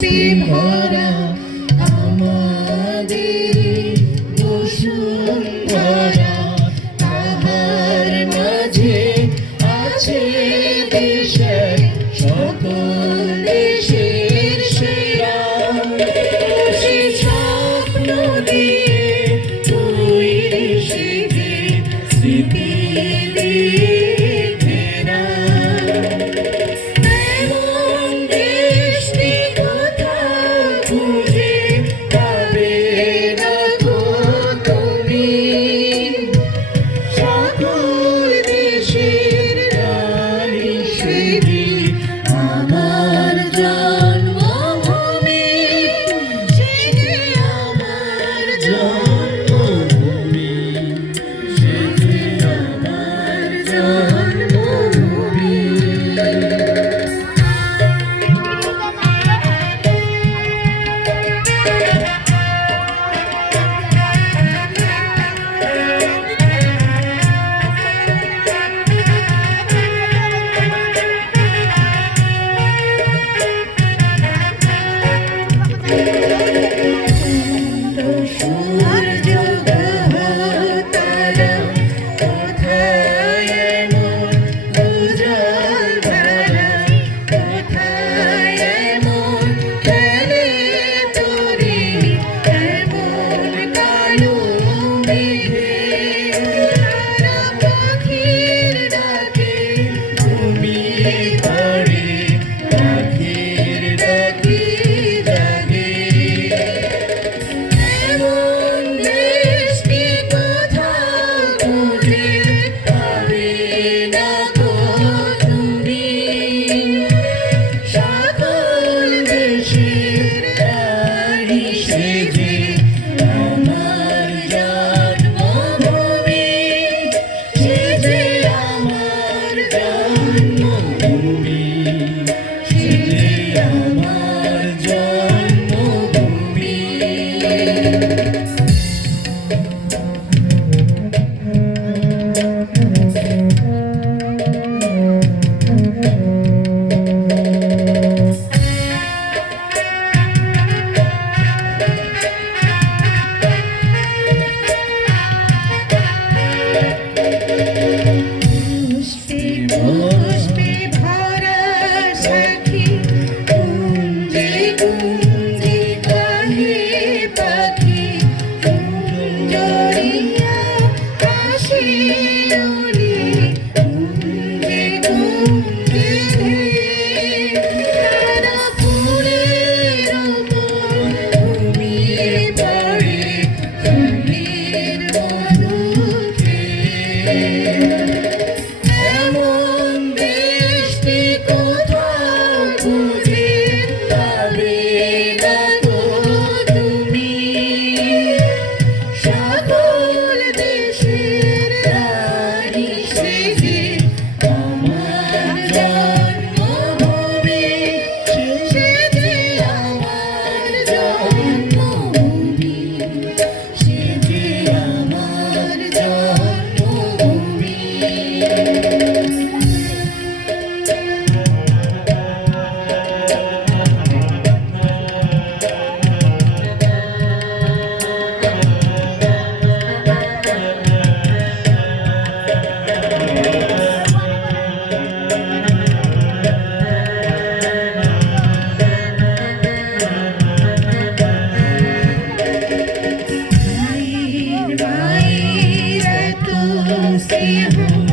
Be more Yeah. Thank you. stay at home.